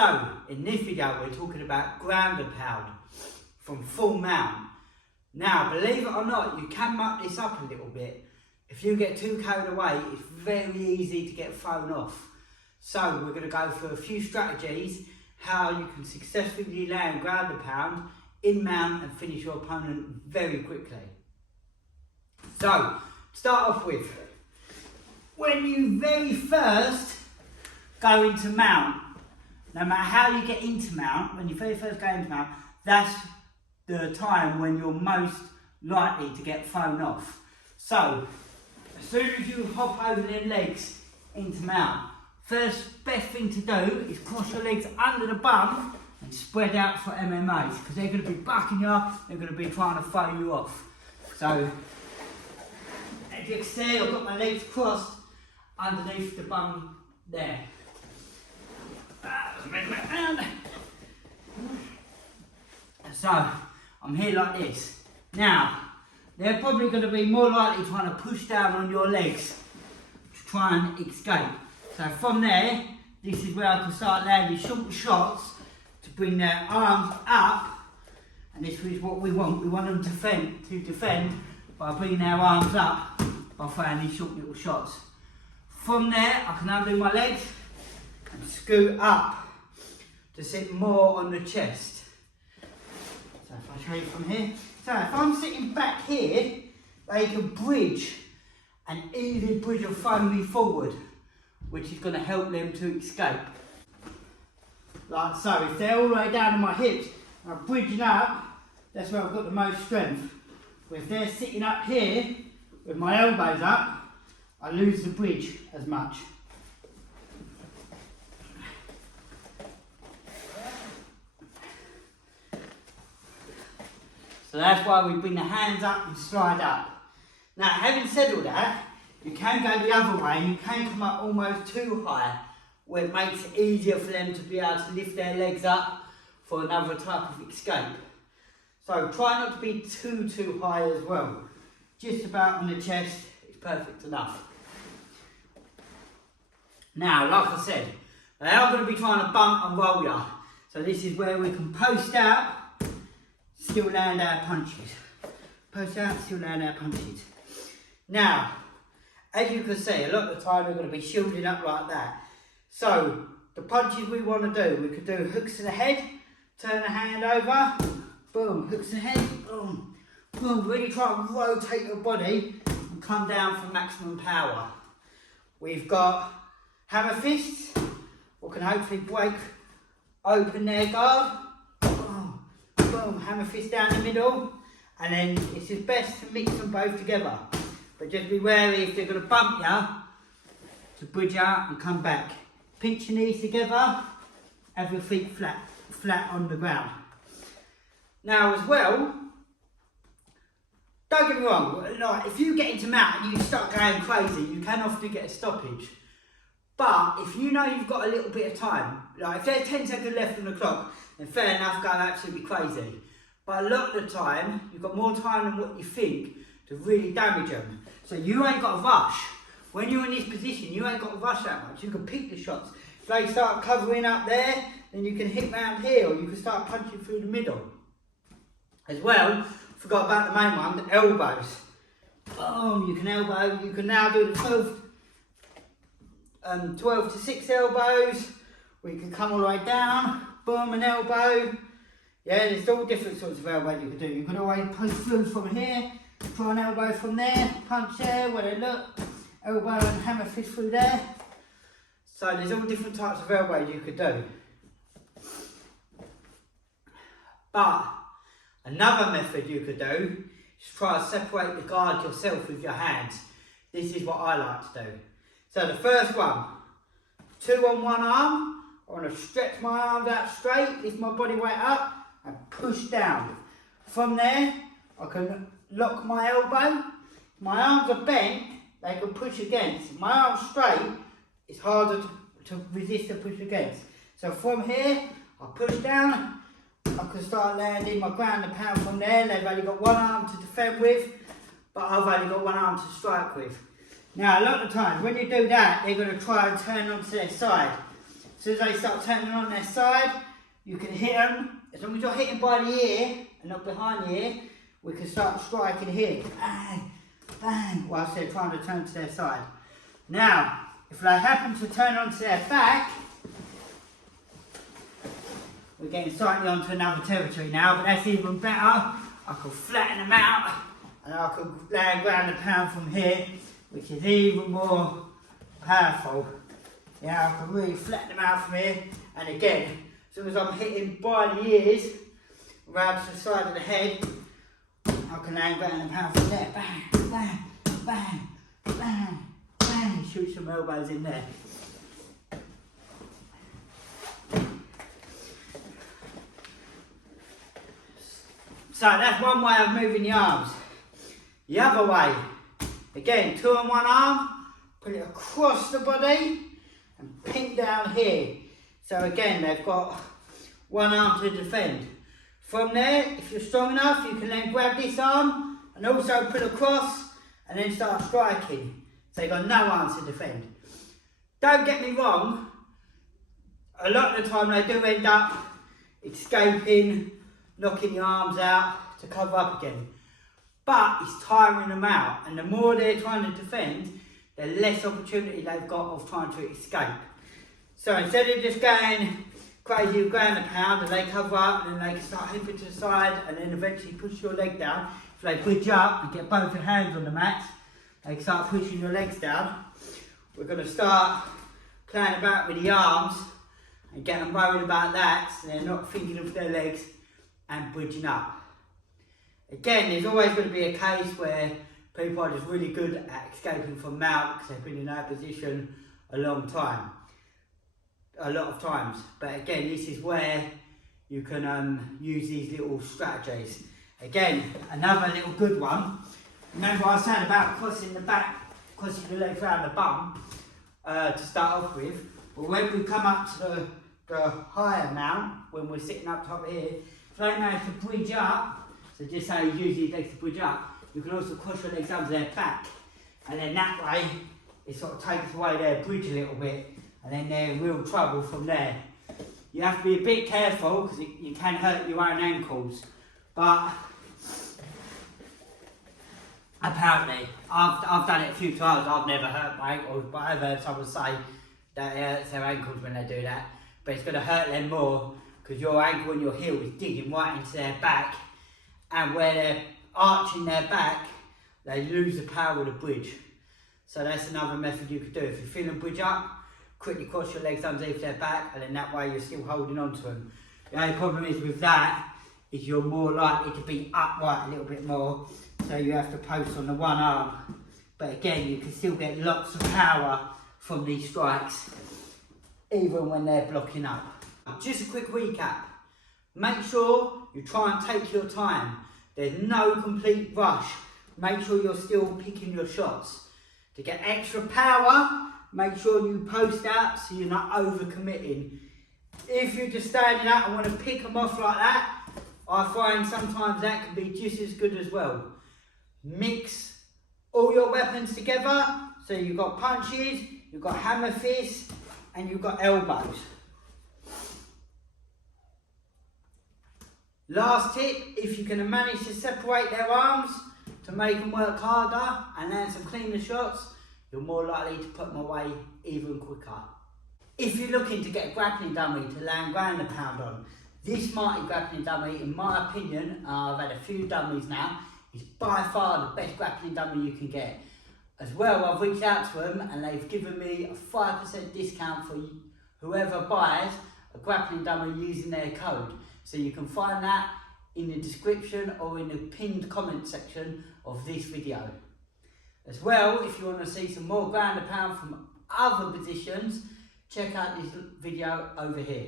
So, in this video we're talking about ground and pound from full mount. Now, believe it or not, you can muck this up a little bit. If you get too carried away, it's very easy to get thrown off. So, we're going to go through a few strategies how you can successfully land ground and pound in mount and finish your opponent very quickly. So, start off with, when you very first go into mount, no matter how you get into mount, when you very first go into mount, that's the time when you're most likely to get thrown off. So, as soon as you hop over their legs into mount, first best thing to do is cross your legs under the bum and spread out for MMAs, because they're going to be bucking you up, they're going to be trying to throw you off. So, as you can see, I've got my legs crossed underneath the bum there. So, I'm here like this. Now, they're probably going to be more likely trying to push down on your legs to try and escape. So from there, this is where I can start landing short shots to bring their arms up, and this is what we want. We want them to defend by bringing their arms up by throwing these short little shots. From there, I can undo my legs and scoot up to sit more on the chest. So if I show you from here, so if I'm sitting back here, they can bridge and easily bridge and throw me forward, which is going to help them to escape. Like so, if they're all the way down to my hips, and I'm bridging up, that's where I've got the most strength. But if they're sitting up here, with my elbows up, I lose the bridge as much. So that's why we bring the hands up and slide up. Now, having said all that, you can go the other way and you can come up almost too high, where it makes it easier for them to be able to lift their legs up for another type of escape. So try not to be too high as well. Just about on the chest is perfect enough. Now, like I said, they are going to be trying to bump and roll you. So this is where we can post out, still land our punches. Post out, still land our punches. Now, as you can see, a lot of the time we're going to be shielded up like that. So, the punches we want to do, we could do hooks to the head, turn the hand over, boom, hooks to the head, boom, boom. Really try and rotate your body and come down for maximum power. We've got hammer fists, we can hopefully break open their guard. Boom, boom, hammer fist down the middle, and then it's just best to mix them both together. But just be wary if they're going to bump you, to bridge out and come back. Pinch your knees together, have your feet flat on the ground. Now as well, don't get me wrong, like if you get into mount and you start going crazy, you can often get a stoppage. But if you know you've got a little bit of time, like if there's 10 seconds left on the clock, then fair enough, go absolutely crazy. But a lot of the time, you've got more time than what you think to really damage them. So you ain't got to rush. When you're in this position, you ain't got to rush that much. You can pick the shots. If they start covering up there, then you can hit round here, or you can start punching through the middle. As well, forgot about the main one, the elbows. Boom, you can elbow, you can now do the 12 to 6 elbows. We can come all the way down, boom, an elbow. Yeah, there's all different sorts of elbows you can do. You can always push through from here, try an elbow from there, punch there, where they look, elbow and hammer fist through there. So there's all different types of elbows you could do. But another method you could do is try to separate the guard yourself with your hands. This is what I like to do. So the first one, 2 on one arm, I want to stretch my arms out straight, lift my body weight up and push down. From there, I can lock my elbow. My arms are bent, they can push against. My arms straight, it's harder to resist and push against. So from here, I push down, I can start landing my ground and pound from there. They've only got one arm to defend with, but I've only got one arm to strike with. Now, a lot of times, when you do that, they're going to try and turn onto their side. As soon as they start turning on their side, you can hit them. As long as you're hitting by the ear and not behind the ear, we can start striking here. Bang, bang, whilst they're trying to turn to their side. Now, if they happen to turn onto their back, we're getting slightly onto another territory now, but that's even better. I can flatten them out and I can land ground and pound from here, which is even more powerful. Yeah, I can really flatten them out from here. And again, as soon as I'm hitting by the ears, around to the side of the head, I can land ground and pound from there. Bang, bang, bang, bang, bang. Shoot some elbows in there. So that's one way of moving the arms. The other way, again, 2 on one arm, put it across the body and pin down here. So again, they've got one arm to defend. From there, if you're strong enough, you can then grab this arm and also put across and then start striking. So you've got no arms to defend. Don't get me wrong, a lot of the time they do end up escaping, knocking the arms out to cover up again. But it's tiring them out, and the more they're trying to defend, the less opportunity they've got of trying to escape. So instead of just going crazy with ground and pound, and they cover up and then they can start hipping to the side and then eventually push your leg down. If they bridge up and get both your hands on the mat, they can start pushing your legs down. We're going to start playing about with the arms and get them worried about that, so they're not thinking of their legs and bridging up. Again, there's always going to be a case where people are just really good at escaping from mount because they've been in that position a long time, a lot of times. But again, this is where you can use these little strategies. Again, another little good one. Remember I said about crossing the back, crossing the legs around the bum to start off with. But when we come up to the higher mount, when we're sitting up top here, if they manage to bridge up, so just how you use your legs to bridge up, you can also cross your legs under their back, and then that way it sort of takes away their bridge a little bit, and then they're in real trouble from there. You have to be a bit careful because you can hurt your own ankles, but apparently I've done it a few times. I've never hurt my ankles, but I've heard someone say that it hurts their ankles when they do that, but it's going to hurt them more because your ankle and your heel is digging right into their back, and where they're arching their back, they lose the power of the bridge. So that's another method you could do. If you feel them bridge up, quickly cross your legs underneath their back, and then that way you're still holding on to them. The only problem is with that, is you're more likely to be upright a little bit more, so you have to post on the one arm. But again, you can still get lots of power from these strikes, even when they're blocking up. Just a quick recap. Make sure you try and take your time. There's no complete rush. Make sure you're still picking your shots. To get extra power, make sure you post out so you're not overcommitting. If you're just standing up and want to pick them off like that, I find sometimes that can be just as good as well. Mix all your weapons together, so you've got punches, you've got hammer fists, and you've got elbows. Last tip, if you can manage to separate their arms to make them work harder and land some cleaner shots, you're more likely to put them away even quicker. If you're looking to get a grappling dummy to land ground and pound on, this smarty grappling dummy, in my opinion, I've had a few dummies now, is by far the best grappling dummy you can get. As well, I've reached out to them and they've given me a 5% discount for whoever buys a grappling dummy using their code. So you can find that in the description or in the pinned comment section of this video. As well, if you want to see some more ground and pound from other positions, check out this video over here.